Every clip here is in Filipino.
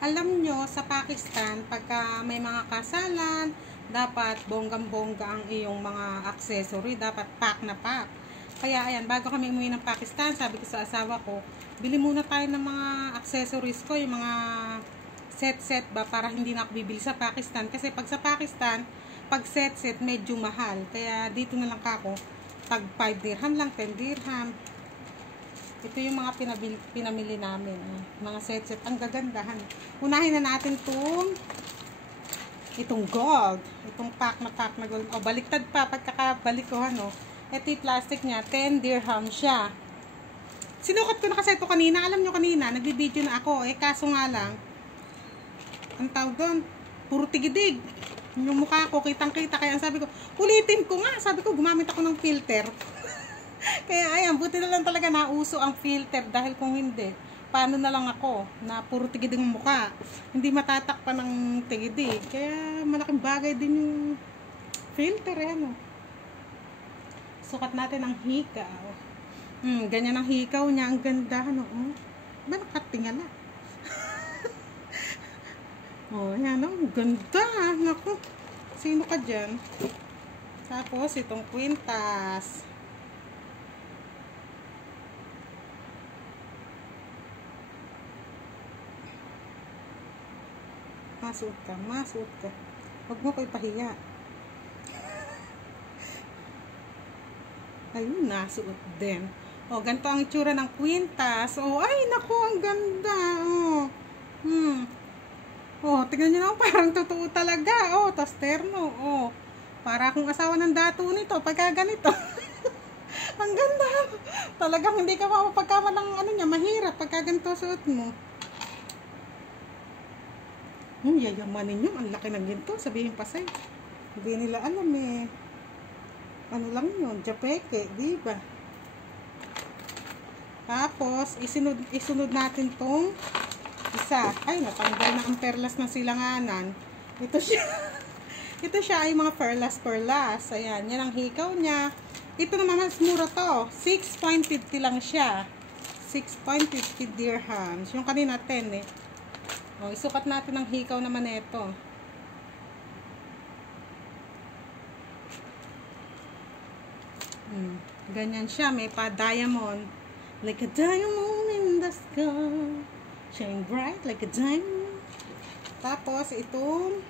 Alam nyo, sa Pakistan, pagka may mga kasalan, dapat bonggang-bongga ang iyong mga accessory. Dapat pack na pack. Kaya ayan, bago kami umuwi ng Pakistan, sabi ko sa asawa ko, bili muna tayo ng mga accessories ko, yung mga set-set ba, para hindi na ako bibili sa Pakistan. Kasi pag sa Pakistan, pag set-set, medyo mahal. Kaya dito na lang ako, pag 5 dirham lang, 10 dirham. Ito yung mga pinamili namin. Mga set-set. Ang gagandahan. Unahin na natin itong gold. Itong pack na gold. O, baliktad pa. Pagkakabalik ko, ito yung plastic niya. 10 dirham siya. Sinukat ko na kasi ito kanina. Alam nyo kanina, nagbibideo na ako. Kaso nga lang, ang tawag doon, puro tigidig. Yung mukha ko, kitang-kita. Kaya sabi ko, ulitin ko nga. Sabi ko, gumamit ako ng filter. Kaya ayan, buti na lang talaga nauso ang filter, dahil kung hindi, paano na lang ako na puro tigidig ang mukha, hindi matatakpan ng tigidig. Kaya malaking bagay din yung filter. Sukat natin ang hikaw. Ganyan ang hikaw niya, ang ganda. Ba, nakatingala. Yan, ang ganda. Naku, sino ka dyan? Tapos itong kwintas. Masuot ka. Huwag mo ko ipahiya. Ayun, nasuot din. Ganito ang itsura ng kwintas. Ay, naku, ang ganda. Tingnan nyo naman, parang totoo talaga. Tas terno. Para akong asawa ng dato nito, pagka ganito. Ang ganda. Talagang hindi ka mapagkamalang mahirap pagka ganito suot mo. Yayamanin nyo, ang laki ng ginto, sabihin pa sa'yo. Hindi nila alam ano lang yun, japeke, diba? Tapos, isunod natin tong isa. Ay, natanggal na ang perlas ng silanganan. Ito siya ay mga perlas. Ayan, yan ang hikaw niya. Ito naman, mas mura to. 6.50 lang siya. 6.50 dirhams. Yung kanina 10 isukat natin ang hikaw naman ito. Ganyan siya. May pa-diamond. Like a diamond in the sky. Shine bright like a diamond. Tapos, itong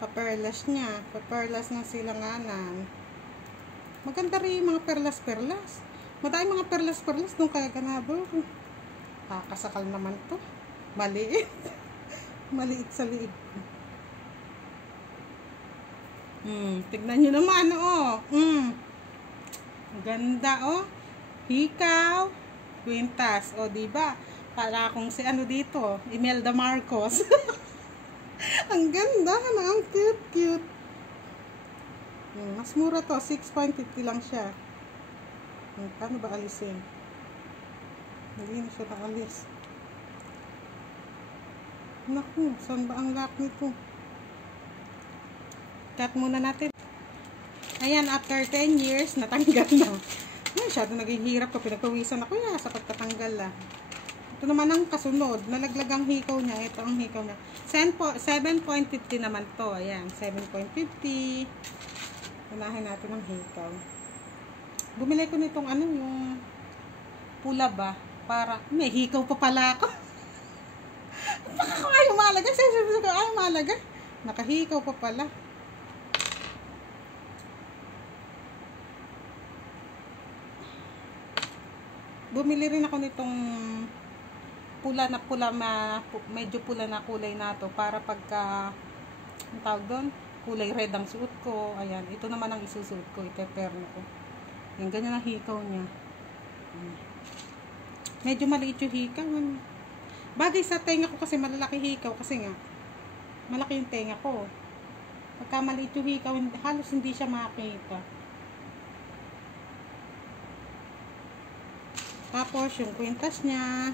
paperlas niya. Paperlas ng silanganan. Maganda rin yung mga perlas. Madami mga perlas nung kaya ganabo. Kasakal naman to. Maliit. Maliit sa liig. Tignan nyo naman, ganda, hikaw, kwintas, diba? Para akong si dito, Imelda Marcos. Ang ganda, ang cute. Mas mura to, 6.50 lang siya. Paano ba alisin? Hindi na siya naalis. Naku, saan ba ang lock nito? Cut muna natin. Ayan, after 10 years, natanggal na. Masyado naging hirap ko. Pinagpawisan ako sa pagtatanggal . Ito naman ang kasunod. Nalaglag ang hikaw niya. Ito ang hikaw niya. 7.50 naman to. Ayan, 7.50. Unahin natin ang hikaw. Bumili ko nitong yung pula ba? Para, may hikaw pa pala ako. Ayaw malaga. Ayaw malaga. Nakahikaw pa pala. Bumili rin ako nitong medyo pula na kulay na to, para pagka ang tawag doon, kulay red ang suot ko. Ayan, ito naman ang isusuot ko, iteperno ko. Yan, ganyan ang hikaw niya. Medyo maliit yung hikaw. Bagay sa tenga ko kasi malalaki hikaw, kasi nga malaki yung tenga ko. Pagka maliit yung hikaw, halos hindi siya makita. Tapos yung kwintas niya,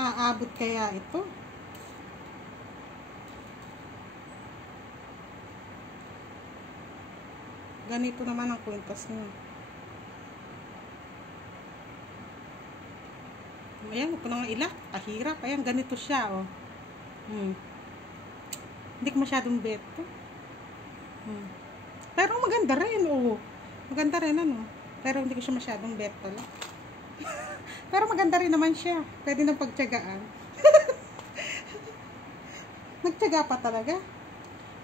aabot kaya ito? Ganito naman ang kwintas niya. Ayan, huwag ko na nga ilak. Kahirap. Ayan, ganito siya, oh. Hindi ko masyadong bet to. Pero maganda rin, oh. Maganda rin, ano. Pero hindi ko siya masyadong bet pala. Pero maganda rin naman siya. Pwede nang pagtiyagaan. Nagtiyaga pa talaga.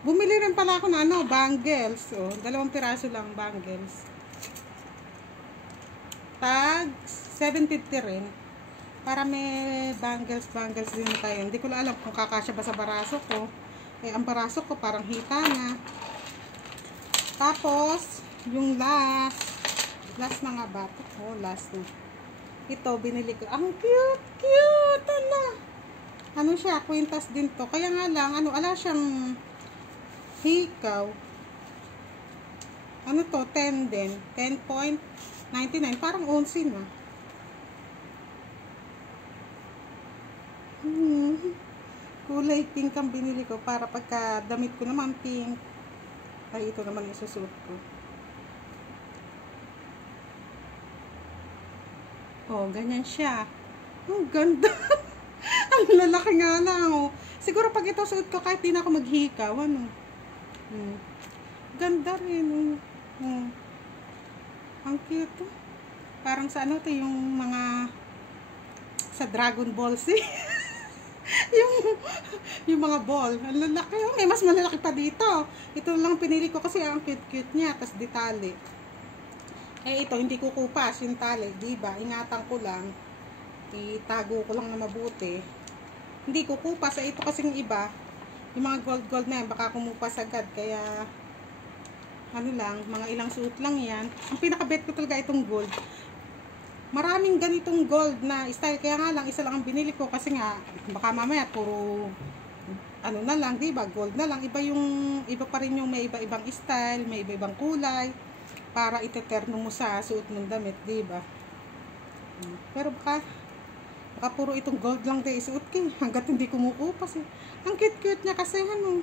Bumili rin pala ako ng ano, bangles. Oh, 2 piraso lang bangles. Tag 750 rin. Para may bangles din tayo. Hindi ko lang alam kung kakasya ba sa baraso ko. Eh, ang baraso ko parang hita na. Tapos, yung last na nga ba? Oh, last na. Ito, binili ko. Ang cute! Ano siya? Kwintas din to. Kaya nga lang, ano, ala siyang hikaw. Ano to? 10 din. 10.99. Parang 11 na. Kulay pink ang binili ko para pagka damit ko naman pink. Ay, ito naman isusuot ko. Oh, ganyan siya. Ang ganda. Ang lalaki nga lang, oh. Siguro pag ito suot ko, kahit di na ako maghikaw, ano. Ganda rin, oh. Ang cute, oh. Parang sa ano to, yung mga sa Dragon Ball Z. yung mga ball. Ang lalaki, oh. May mas malalaki pa dito. Ito lang pinili ko kasi ang cute niya, tas detali. Eh ito, hindi ko kupas yung tali, diba? Ingatan ko lang. Itago ko lang na mabuti. Hindi ko kupas. Eh ito kasing iba, yung mga gold na yan, baka kumupas agad. Kaya, ano lang, mga ilang suot lang yan. Ang pinaka-bet ko talaga itong gold. Maraming ganitong gold na style. Kaya nga lang, isa lang ang binili ko. Kasi nga, baka mamaya, puro, ano na lang, diba? Gold na lang. Iba pa rin yung may iba-ibang style, may iba-ibang kulay. Para iteterno mo sa suot mong damit, diba? Pero baka puro itong gold lang tayo isuot ko. Hanggat hindi kumukupas, eh. Ang cute niya kasi, ano.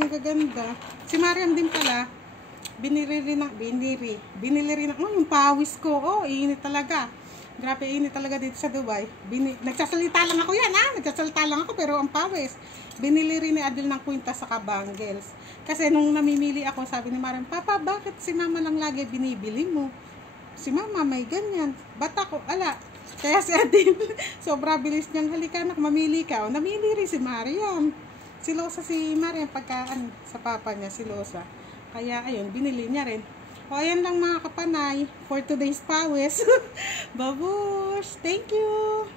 Ang gaganda. Si Mariam din pala, binili rin yung pawis ko. Oh, init talaga. Grabe, init talaga dito sa Dubai. Nagsasalita lang ako yan, Nagsasalita lang ako, pero ang pawis. Binili rin ni Adil ng kwintas sa bangles. Kasi nung namimili ako, sabi ni Mariam, Papa, bakit si Mama lang lagi binibili mo? Si Mama may ganyan. Ba't ako? Ala. Kaya si Adil, sobra bilis niyang, halika anak, mamili ka. O, namili rin si Mariam. Silosa si Mariam pagka sa papa niya, silosa. Kaya, ayun, binili niya rin. O, ayan lang mga kapanay for today's pawis. Babush! Thank you!